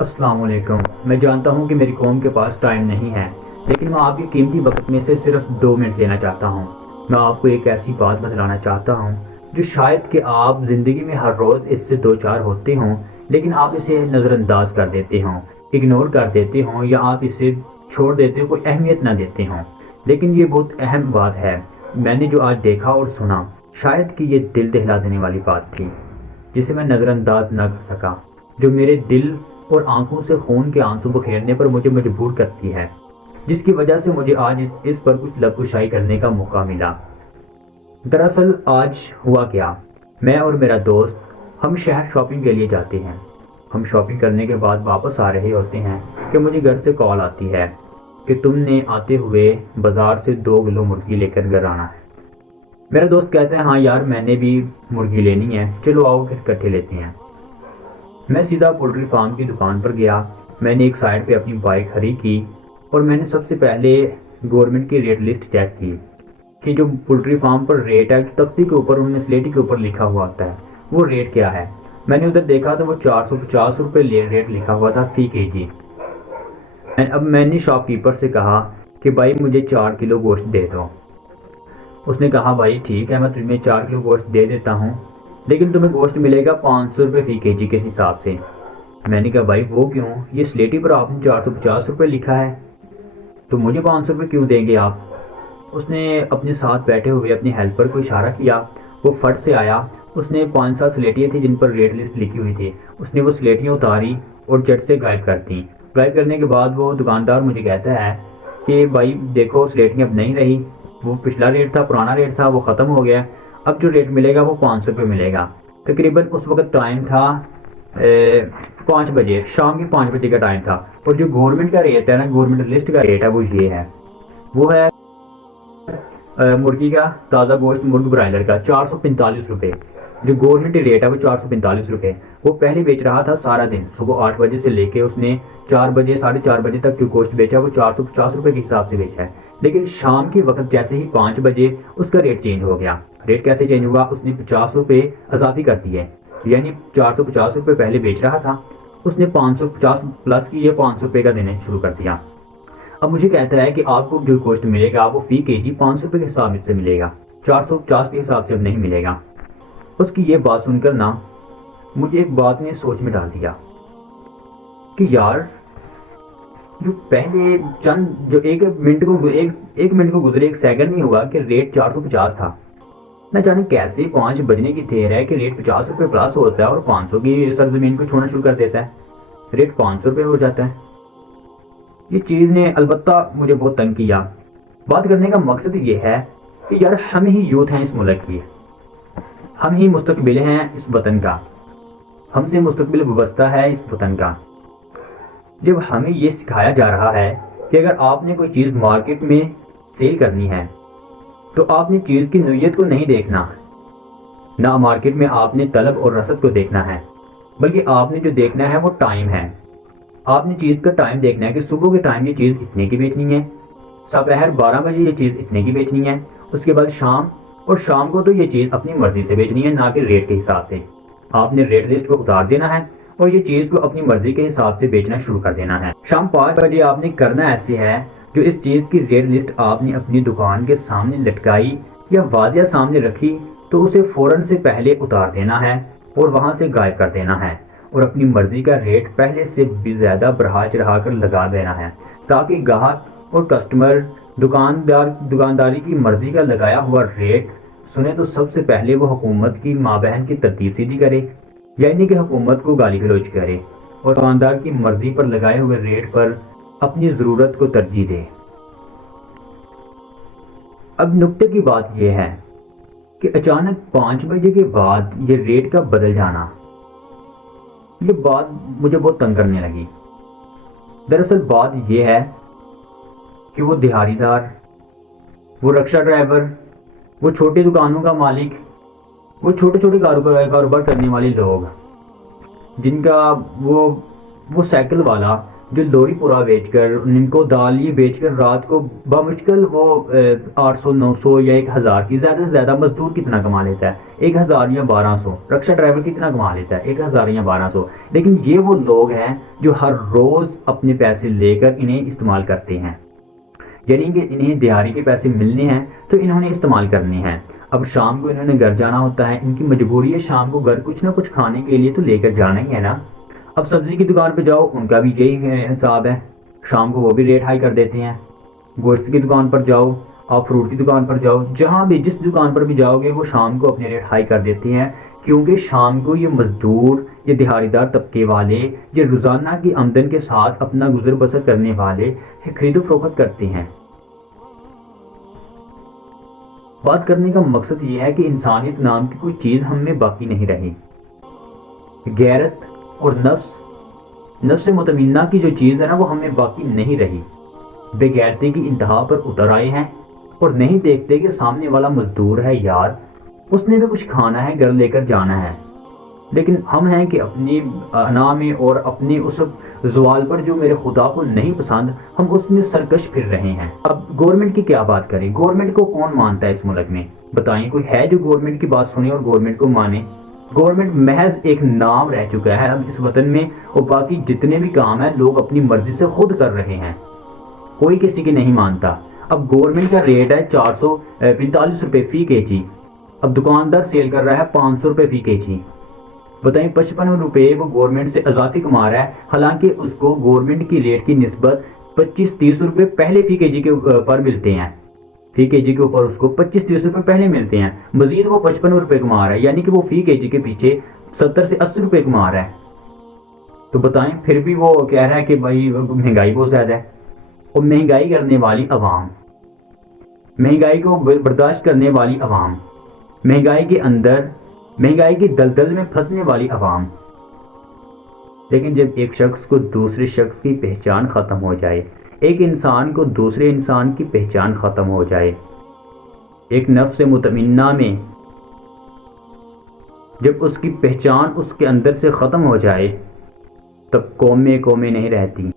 السلام علیکم۔ میں جانتا ہوں کہ میری قوم کے پاس ٹائم نہیں ہے، لیکن میں آپ کے قیمتی وقت میں سے صرف 2 منٹ لینا چاہتا ہوں۔ میں آپ کو ایک ایسی بات بتلانا چاہتا ہوں جو شاید کہ آپ زندگی میں ہر روز اس سے دو چار ہوتے ہوں، لیکن آپ اسے نظر انداز کر دیتے ہوں، اگنور کر دیتے ہوں، یا آپ اسے چھوڑ دیتے ہو، کوئی اہمیت نہ دیتے ہوں۔ لیکن یہ بہت اہم بات ہے۔ میں نے جو آج دیکھا اور سنا، شاید کہ یہ دل دہلا دینے والی بات تھی جسے میں نظر انداز نہ کر سکا، جو میرے دل اور آنکھوں سے خون کے آنسو بکھیرنے پر مجھے مجبور کرتی ہے، جس کی وجہ سے مجھے آج اس پر کچھ لب کشائی کرنے کا موقع ملا۔ دراصل آج ہوا کیا، میں اور میرا دوست ہم شہر شاپنگ کے لیے جاتے ہیں۔ ہم شاپنگ کرنے کے بعد واپس آ رہے ہوتے ہیں کہ مجھے گھر سے کال آتی ہے کہ تم نے آتے ہوئے بازار سے 2 کلو مرغی لے کر گھر آنا ہے۔ میرا دوست کہتا ہے ہاں یار، میں نے بھی مرغی لینی ہے، چلو آؤ پھر اکٹھے لیتے ہیں۔ میں سیدھا پولٹری فارم کی دکان پر گیا۔ میں نے ایک سائڈ پہ اپنی بائک کھڑی کی اور میں نے سب سے پہلے گورنمنٹ کی ریٹ لسٹ چیک کی کہ جو پولٹری فارم پر ریٹ ہے، تختی کے اوپر انہوں نے سلیٹی کے اوپر لکھا ہوا ہوتا ہے، وہ ریٹ کیا ہے۔ میں نے ادھر دیکھا تو وہ 450 روپے ریٹ لکھا ہوا تھا فی کے جی۔ اب میں نے شاپ کیپر سے کہا کہ بھائی مجھے 4 کلو گوشت دے دو۔ اس نے کہا بھائی ٹھیک ہے، میں تمہیں 4 کلو گوشت دے دیتا ہوں، لیکن تمہیں گوشت ملے گا 500 روپے فی کے جی کے حساب سے۔ میں نے کہا بھائی وہ کیوں، یہ سلیٹی پر آپ نے 450 روپے لکھا ہے، تو مجھے 500 روپے کیوں دیں گے آپ؟ اس نے اپنے ساتھ بیٹھے ہوئے اپنے ہیلپر کو اشارہ کیا، وہ فٹ سے آیا، اس نے 5-7 سلیٹیاں تھیں جن پر ریٹ لسٹ لکھی ہوئی تھی، اس نے وہ سلیٹیاں اتاری اور جٹ سے غائب کر دیں۔ غائب کرنے کے بعد وہ دکاندار مجھے کہتا ہے کہ بھائی دیکھو سلیٹیاں اب نہیں رہی، وہ پچھلا ریٹ تھا، پرانا ریٹ تھا، وہ ختم ہو گیا، اب جو ریٹ ملے گا وہ 500 روپے ملے گا۔ تقریباً اس وقت ٹائم تھا 5 بجے، شام کے 5 بجے کا ٹائم تھا، اور جو گورنمنٹ کا ریٹ ہے نا، گورنمنٹ لسٹ کا ریٹ ہے وہ یہ ہے، وہ ہے مرغی کا تازہ گوشت، مرغ برائلر کا 445 روپے۔ جو گورنمنٹ ریٹ ہے وہ 445 روپے۔ وہ پہلے بیچ رہا تھا سارا دن، صبح 8 بجے سے لے کے اس نے 4 بجے 4:30 بجے تک جو گوشت بیچا وہ 450 روپے کے حساب سے بیچا ہے، لیکن شام کے وقت جیسے ہی 5 بجے اس کا ریٹ چینج ہو گیا۔ ریٹ کیسے چینج ہوا؟ اس نے 50 روپے اضافی کر دیے، یعنی 450 روپے پہلے بیچ رہا تھا، اس نے 550 پلس کی یہ 500 روپے کا دینے شروع کر دیا۔ اب مجھے کہتا ہے کہ آپ کو جو گوشت ملے گا وہ فی کے جی 500 روپے کے حساب سے ملے گا، 450 کے حساب سے اب نہیں ملے گا۔ اس کی یہ بات سن کر نا مجھے ایک بات نے سوچ میں ڈال دیا کہ یار جو پہلے چند جو ایک منٹ کو گزرے، ایک سیکنڈ نہیں ہوا کہ ریٹ 450 تھا، نہ جانے کیسے 5 بجنے کی دیر ہے کہ ریٹ 50 روپے پلس ہوتا ہے اور 500 کی سرزمین کو چھوڑنا شروع کر دیتا ہے، ریٹ 500 روپے ہو جاتا ہے۔ یہ چیز نے البتہ مجھے بہت تنگ کیا۔ بات کرنے کا مقصد یہ ہے کہ یار ہم ہی یوتھ ہیں اس ملک کی، ہم ہی مستقبل ہیں اس وطن کا، ہم سے مستقبل وابستہ ہے اس وطن کا۔ جب ہمیں یہ سکھایا جا رہا ہے کہ اگر آپ نے کوئی چیز مارکیٹ میں سیل کرنی ہے تو آپ نے چیز کی نوعیت کو نہیں دیکھنا، نہ مارکیٹ میں آپ نے طلب اور رسد کو دیکھنا ہے، بلکہ آپ نے جو دیکھنا ہے وہ ٹائم ہے۔ آپ نے چیز کا ٹائم دیکھنا ہے کہ صبح کے ٹائم یہ چیز اتنے کی بیچنی ہے، دوپہر 12 بجے یہ چیز اتنے کی بیچنی ہے، اس کے بعد شام، اور شام کو تو یہ چیز اپنی مرضی سے بیچنی ہے، نہ کہ ریٹ کے حساب سے۔ آپ نے ریٹ لسٹ کو اتار دینا ہے اور یہ چیز کو اپنی مرضی کے حساب سے بیچنا شروع کر دینا ہے۔ شام 5 بجے آپ نے کرنا ایسے ہے، جو اس چیز کی ریٹ لسٹ آپ نے اپنی دکان کے سامنے لٹکائی یا واضح سامنے رکھی تو اسے فوراً سے پہلے اتار دینا ہے اور وہاں سے غائب کر دینا ہے، اور اپنی مرضی کا ریٹ پہلے سے بھی زیادہ بڑھا چڑھا کر لگا دینا ہے، تاکہ گاہک اور کسٹمر دکانداری کی مرضی کا لگایا ہوا ریٹ سنے تو سب سے پہلے وہ حکومت کی ماں بہن کی ترتیب سیدھی کرے، یعنی کہ حکومت کو گالی گلوچ کرے اور دکاندار کی مرضی پر لگائے ہوئے ریٹ پر اپنی ضرورت کو ترجیح دے۔ اب نکتے کی بات یہ ہے کہ اچانک 5 بجے کے بعد یہ ریٹ کا بدل جانا، یہ بات مجھے بہت تنگ کرنے لگی۔ دراصل بات یہ ہے کہ وہ دہاڑی دار، وہ رکشہ ڈرائیور، وہ چھوٹی دکانوں کا مالک، وہ چھوٹے چھوٹے کاروبار کرنے والے لوگ، جن کا وہ سائیکل والا جو لوری پورا بیچ کر ان کو دال یہ بیچ کر رات کو بمشکل وہ 800 900 یا 1000 کی زیادہ سے زیادہ مزدور کتنا کما لیتا ہے 1000 یا 1200، رکشہ ڈرائیور کتنا کما لیتا ہے 1000 یا 1200، لیکن یہ وہ لوگ ہیں جو ہر روز اپنے پیسے لے کر انہیں استعمال کرتے ہیں، یعنی کہ انہیں دیہاڑی کے پیسے ملنے ہیں تو انہوں نے استعمال کرنے ہیں۔ اب شام کو انہوں نے گھر جانا ہوتا ہے، ان کی مجبوری ہے شام کو گھر کچھ نہ کچھ کھانے کے لیے تو لے کر جانا ہی ہے نا۔ اب سبزی کی دکان پہ جاؤ، ان کا بھی یہی حساب ہے، شام کو وہ بھی ریٹ ہائی کر دیتے ہیں۔ گوشت کی دکان پر جاؤ، آپ فروٹ کی دکان پر جاؤ، جہاں بھی جس دکان پر بھی جاؤ گے وہ شام کو اپنے ریٹ ہائی کر دیتے ہیں، کیونکہ شام کو یہ مزدور، یہ دہاڑی دار طبقے والے، یہ روزانہ کی آمدن کے ساتھ اپنا گزر بسر کرنے والے خرید و فروخت کرتے ہیں۔ بات کرنے کا مقصد یہ ہے کہ انسانیت نام کی کوئی چیز ہم میں باقی نہیں رہی۔ غیرت اور نفس مطمئنہ کی جو چیز ہے نا وہ ہمیں باقی نہیں رہی۔ بے غیرتی کی انتہا پر اتر آئے ہیں اور نہیں دیکھتے کہ سامنے والا مزدور ہے یار، اس نے بھی کچھ کھانا ہے، گھر لے کر جانا ہے، لیکن ہم ہیں کہ اپنی انا میں اور اپنے اس زوال پر جو میرے خدا کو نہیں پسند، ہم اس میں سرکش پھر رہے ہیں۔ اب گورنمنٹ کی کیا بات کریں؟ گورنمنٹ کو کون مانتا ہے اس ملک میں؟ بتائیں کوئی ہے جو گورنمنٹ کی بات سنے اور گورنمنٹ کو مانے؟ گورنمنٹ محض ایک نام رہ چکا ہے اب اس وطن میں، اور باقی جتنے بھی کام ہیں لوگ اپنی مرضی سے خود کر رہے ہیں، کوئی کسی کی نہیں مانتا۔ اب گورنمنٹ کا ریٹ ہے 445 روپے فی کے جی، اب دکاندار سیل کر رہا ہے 500 روپے فی کے جی۔ بتائیں 55 روپے وہ گورنمنٹ سے اضافی کما رہا ہے، حالانکہ اس کو گورنمنٹ کی ریٹ کی نسبت 25-30 روپے پہلے فی کے جی کے اوپر ملتے ہیں، فی کے جی کے اوپر اس کو 25-30 روپے پہلے ملتے ہیں، مزید وہ 55 روپے کما رہا ہے، یعنی کہ وہ فی کے جی کے پیچھے 70 سے 80 روپے کما رہا ہے۔ تو بتائیں پھر بھی وہ کہہ رہا ہے کہ بھائی مہنگائی بہت زیادہ ہے، اور مہنگائی کرنے والی عوام، مہنگائی کو برداشت کرنے والی عوام، مہنگائی کے اندر، مہنگائی کی دلدل میں پھنسنے والی عوام۔ لیکن جب ایک شخص کو دوسرے شخص کی پہچان ختم ہو جائے، ایک انسان کو دوسرے انسان کی پہچان ختم ہو جائے، ایک نفس مطمئنہ میں جب اس کی پہچان اس کے اندر سے ختم ہو جائے، تب قومیں نہیں رہتی۔